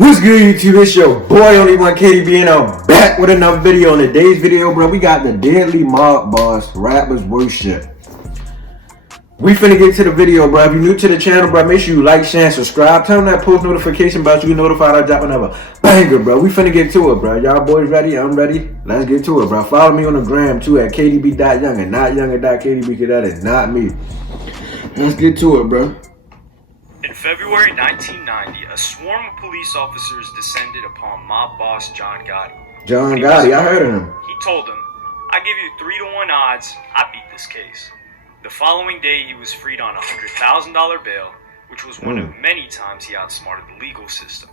What's good, YouTube? It's your boy, Only One KDB, and I'm back with another video. In today's video, bro, we got the Deadly Mob Boss Rappers Worship. We finna get to the video, bro. If you're new to the channel, bro, make sure you like, share, and subscribe. Turn on that post notification bell so you notified I drop another banger, bro. We finna get to it, bro. Y'all boys ready? I'm ready. Let's get to it, bro. Follow me on the gram, too, at kdb.young and not younger.kdb, because that is not me. Let's get to it, bro. In February 1990, a swarm of police officers descended upon mob boss John Gotti. John Gotti, I heard of him. He told them, "I give you 3-to-1 odds, I beat this case." The following day, he was freed on a $100,000 bail, which was one of many times he outsmarted the legal system.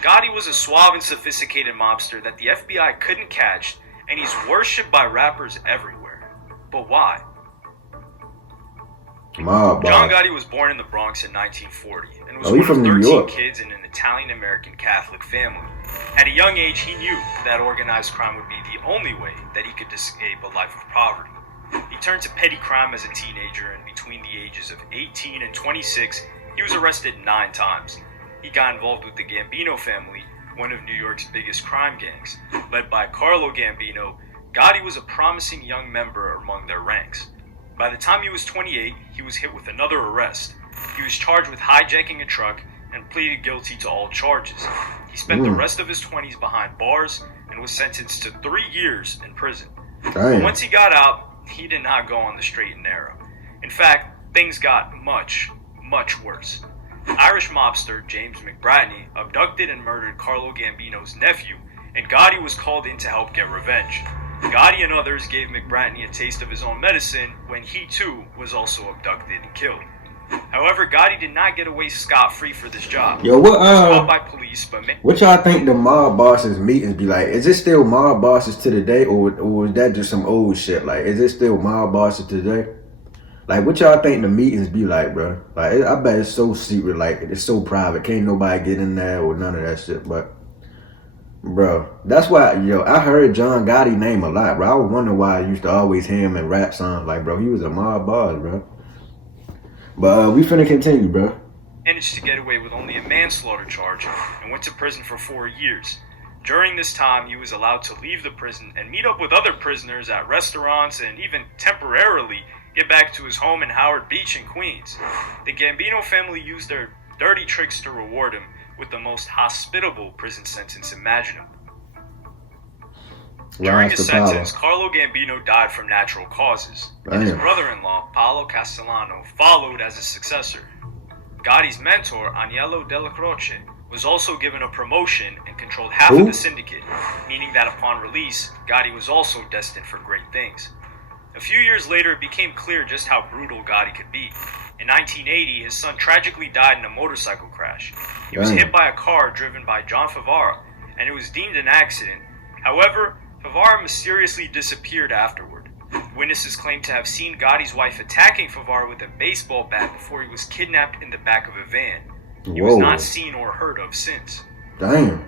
Gotti was a suave and sophisticated mobster that the FBI couldn't catch, and he's worshipped by rappers everywhere. But why? Mob boss. John Gotti was born in the Bronx in 1940 and was he one from of New 13 York. kids in an Italian-American Catholic family. At a young age, he knew that organized crime would be the only way that he could escape a life of poverty. He turned to petty crime as a teenager, and between the ages of 18 and 26, he was arrested 9 times. He got involved with the Gambino family, one of New York's biggest crime gangs. Led by Carlo Gambino, Gotti was a promising young member among their ranks. By the time he was 28, he was hit with another arrest. He was charged with hijacking a truck and pleaded guilty to all charges. He spent the rest of his 20s behind bars and was sentenced to 3 years in prison. But once he got out, he did not go on the straight and narrow. In fact, things got much, much worse. Irish mobster James McBratney abducted and murdered Carlo Gambino's nephew, and Gotti was called in to help get revenge. Gotti and others gave McBratney a taste of his own medicine when he too was also abducted and killed. However, Gotti did not get away scot-free for this job. Yo, He was caught by police, but what y'all think the mob bosses meetings be like? Is it still mob bosses to today, or is that just some old shit? Like, is it still mob bosses today? Like, what y'all think the meetings be like, bro? Like, I bet it's so secret, like, it's so private. Can't nobody get in there or none of that shit, but... Bro, that's why, I heard John Gotti name a lot, bro. I was wondering why I used to always hear him in rap songs. Like, bro, he was a mob boss, bro. But we finna continue, bro. Managed to get away with only a manslaughter charge and went to prison for 4 years. During this time, he was allowed to leave the prison and meet up with other prisoners at restaurants and even temporarily get back to his home in Howard Beach in Queens. The Gambino family used their dirty tricks to reward him with the most hospitable prison sentence imaginable. During his sentence, Carlo Gambino died from natural causes, and his brother-in-law, Paolo Castellano, followed as his successor. Gotti's mentor, Agnello Della Croce, was also given a promotion and controlled half of the syndicate, meaning that upon release, Gotti was also destined for great things. A few years later, it became clear just how brutal Gotti could be. In 1980, his son tragically died in a motorcycle crash. He was hit by a car driven by John Favara, and it was deemed an accident. However, Favara mysteriously disappeared afterward. Witnesses claim to have seen Gotti's wife attacking Favara with a baseball bat before he was kidnapped in the back of a van. He was not seen or heard of since. Damn.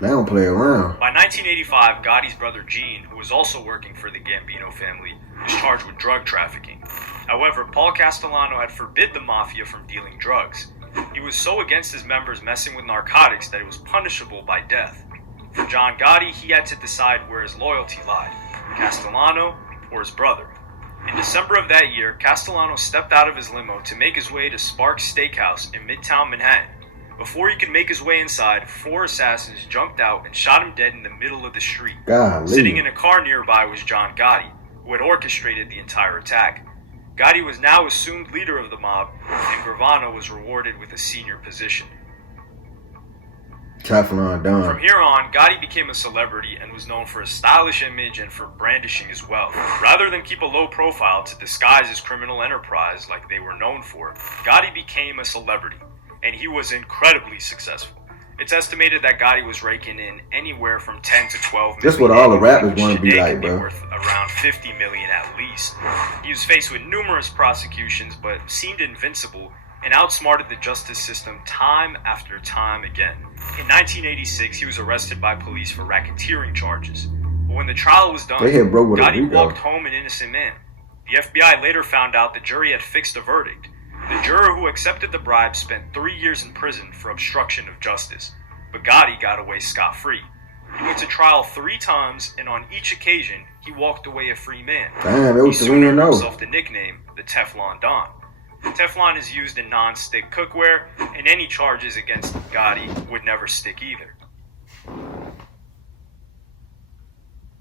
They don't play around. By 1985, Gotti's brother Gene, who was also working for the Gambino family, was charged with drug trafficking. However, Paul Castellano had forbid the mafia from dealing drugs. He was so against his members messing with narcotics that it was punishable by death. For John Gotti, he had to decide where his loyalty lied, Castellano or his brother. In December of that year, Castellano stepped out of his limo to make his way to Sparks Steakhouse in Midtown Manhattan. Before he could make his way inside, 4 assassins jumped out and shot him dead in the middle of the street. Sitting in a car nearby was John Gotti, who had orchestrated the entire attack. Gotti was now assumed leader of the mob, and Gravano was rewarded with a senior position. From here on, Gotti became a celebrity and was known for his stylish image and for brandishing his wealth. Rather than keep a low profile to disguise his criminal enterprise like they were known for, Gotti became a celebrity, and he was incredibly successful. It's estimated that Gotti was raking in anywhere from 10 to 12 million. That's what all the rappers want to be like, bro. Worth around 50 million at least. He was faced with numerous prosecutions, but seemed invincible and outsmarted the justice system time after time again. In 1986, he was arrested by police for racketeering charges. But when the trial was done, Gotti walked home an innocent man. The FBI later found out the jury had fixed a verdict. The juror who accepted the bribe spent 3 years in prison for obstruction of justice. but Gotti got away scot-free. He went to trial 3 times, and on each occasion, he walked away a free man. Damn, it was He soon earned 3-0. himself the nickname, the Teflon Don. Teflon is used in non-stick cookware, and any charges against Gotti would never stick either.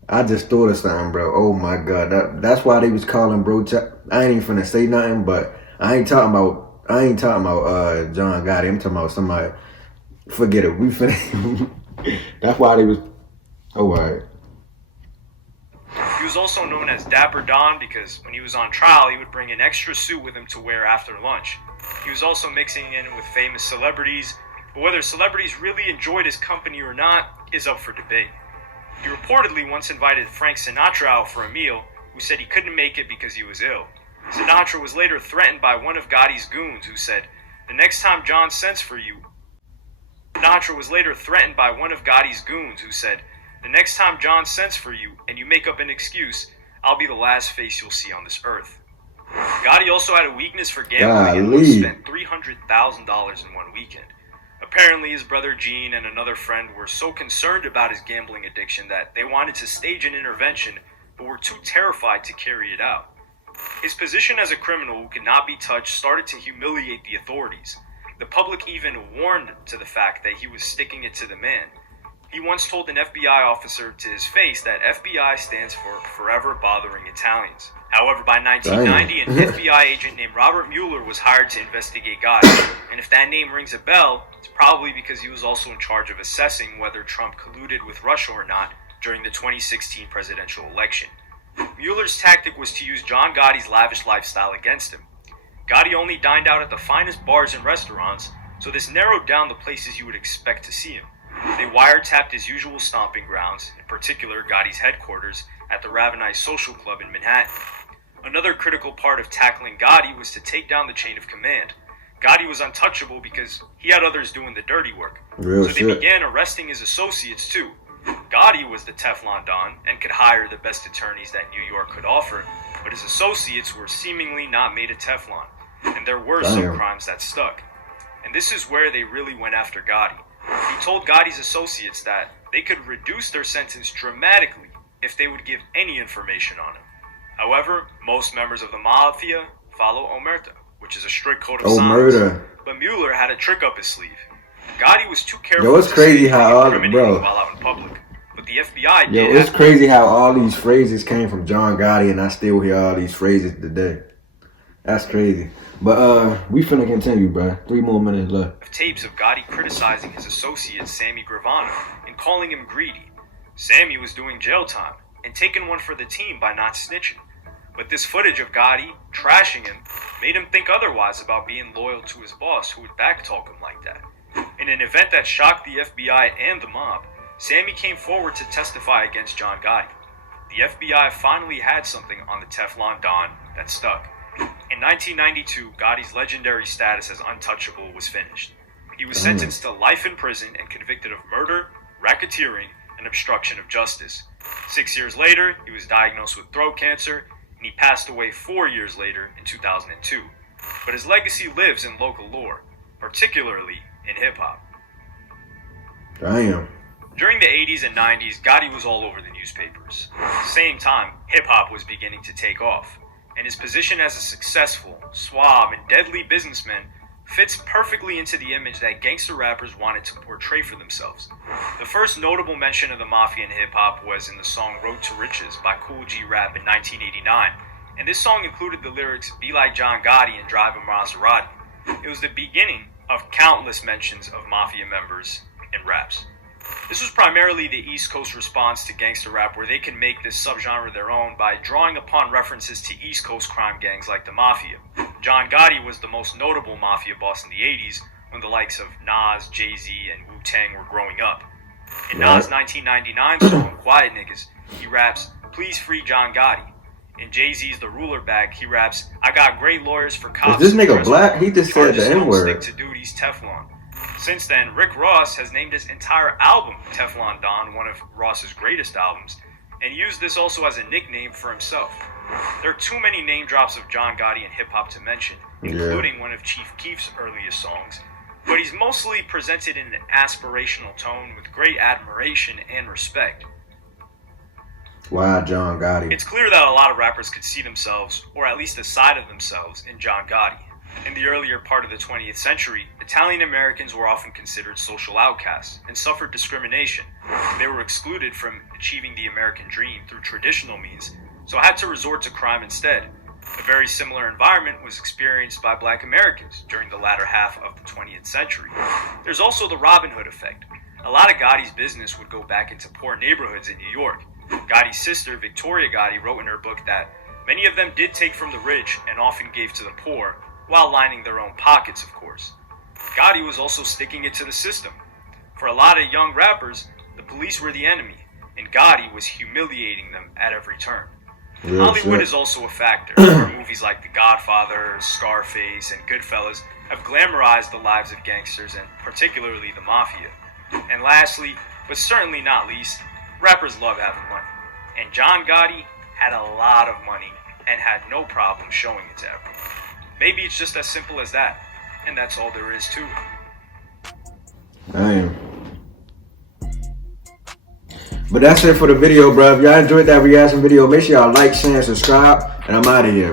I just thought of something, bro. Oh my god, that's why they was calling bro. I ain't even finna say nothing, but I ain't talking about John Gotti. I'm talking about somebody. Forget it. We finna. That's why they was. Oh, alright. He was also known as Dapper Don because when he was on trial, he would bring an extra suit with him to wear after lunch. He was also mixing in with famous celebrities, but whether celebrities really enjoyed his company or not is up for debate. He reportedly once invited Frank Sinatra out for a meal, who said he couldn't make it because he was ill. Sinatra was later threatened by one of Gotti's goons, who said, "The next time John sends for you," Sinatra was later threatened by one of Gotti's goons, who said, "The next time John sends for you and you make up an excuse, I'll be the last face you'll see on this earth." Gotti also had a weakness for gambling and once spent $300,000 in one weekend. Apparently, his brother Gene and another friend were so concerned about his gambling addiction that they wanted to stage an intervention, but were too terrified to carry it out. His position as a criminal who could not be touched started to humiliate the authorities. The public even warned to the fact that he was sticking it to the man. He once told an FBI officer to his face that FBI stands for Forever Bothering Italians. However, by 1990, an FBI agent named Robert Mueller was hired to investigate Gotti, and if that name rings a bell, it's probably because he was also in charge of assessing whether Trump colluded with Russia or not during the 2016 presidential election. Mueller's tactic was to use John Gotti's lavish lifestyle against him. Gotti only dined out at the finest bars and restaurants, so this narrowed down the places you would expect to see him. They wiretapped his usual stomping grounds, in particular Gotti's headquarters at the Ravenite Social Club in Manhattan. Another critical part of tackling Gotti was to take down the chain of command. Gotti was untouchable because he had others doing the dirty work. So they began arresting his associates too. Gotti was the Teflon Don and could hire the best attorneys that New York could offer, but his associates were seemingly not made of Teflon, and there were some crimes that stuck. And this is where they really went after Gotti. He told Gotti's associates that they could reduce their sentence dramatically if they would give any information on him. However, most members of the mafia follow omerta, which is a strict code of silence. But Mueller had a trick up his sleeve. Gotti was too careful it's crazy how while out in public. But the FBI did. It's crazy how all these phrases came from John Gotti, and I still hear all these phrases today. That's crazy. But we finna continue, bro. 3 more minutes left. Tapes of Gotti criticizing his associate Sammy Gravano and calling him greedy. Sammy was doing jail time and taking one for the team by not snitching. But this footage of Gotti trashing him made him think otherwise about being loyal to his boss, who would backtalk him like that. In an event that shocked the FBI and the mob, Sammy came forward to testify against John Gotti. The FBI finally had something on the Teflon Don that stuck. In 1992, Gotti's legendary status as untouchable was finished. He was sentenced to life in prison and convicted of murder, racketeering, and obstruction of justice. 6 years later, he was diagnosed with throat cancer, and he passed away 4 years later in 2002. But his legacy lives in local lore, particularly in hip-hop. Damn. During the 80s and 90s, Gotti was all over the newspapers. At the same time, hip-hop was beginning to take off, and his position as a successful, suave, and deadly businessman fits perfectly into the image that gangster rappers wanted to portray for themselves. The first notable mention of the mafia in hip-hop was in the song Road to Riches by Kool G Rap in 1989, and this song included the lyrics "Be like John Gotti and drive a Maserati." It was the beginning of countless mentions of mafia members in raps. This was primarily the East Coast response to gangster rap, where they can make this subgenre their own by drawing upon references to East Coast crime gangs like the Mafia. John Gotti was the most notable mafia boss in the 80s, when the likes of Nas, Jay-Z, and Wu-Tang were growing up. In Nas' 1999 song, Quiet Niggas, he raps, "Please free John Gotti." In Jay-Z's The Ruler Bag, he raps, "I got great lawyers for cops." Is this nigga black? He just said the N-word. Stick to duties, Teflon. Since then, Rick Ross has named his entire album Teflon Don, one of Ross's greatest albums, and used this also as a nickname for himself. There are too many name drops of John Gotti in hip-hop to mention, including one of Chief Keef's earliest songs, but he's mostly presented in an aspirational tone with great admiration and respect. Why John Gotti? It's clear that a lot of rappers could see themselves, or at least a side of themselves, in John Gotti. In the earlier part of the 20th century, Italian Americans were often considered social outcasts and suffered discrimination. They were excluded from achieving the American dream through traditional means, so had to resort to crime instead. A very similar environment was experienced by Black Americans during the latter half of the 20th century. There's also the Robin Hood effect. A lot of Gotti's business would go back into poor neighborhoods in New York. Gotti's sister, Victoria Gotti, wrote in her book that many of them did take from the rich and often gave to the poor, while lining their own pockets, of course. Gotti was also sticking it to the system. For a lot of young rappers, the police were the enemy, and Gotti was humiliating them at every turn. Real Hollywood shit. is also a factor, where movies like The Godfather, Scarface, and Goodfellas have glamorized the lives of gangsters and particularly the mafia. And lastly, but certainly not least, rappers love having money. And John Gotti had a lot of money and had no problem showing it to everyone. Maybe it's just as simple as that, and that's all there is to it. Damn. But that's it for the video, bro. If y'all enjoyed that reaction video, make sure y'all like, share, and subscribe. And I'm out of here.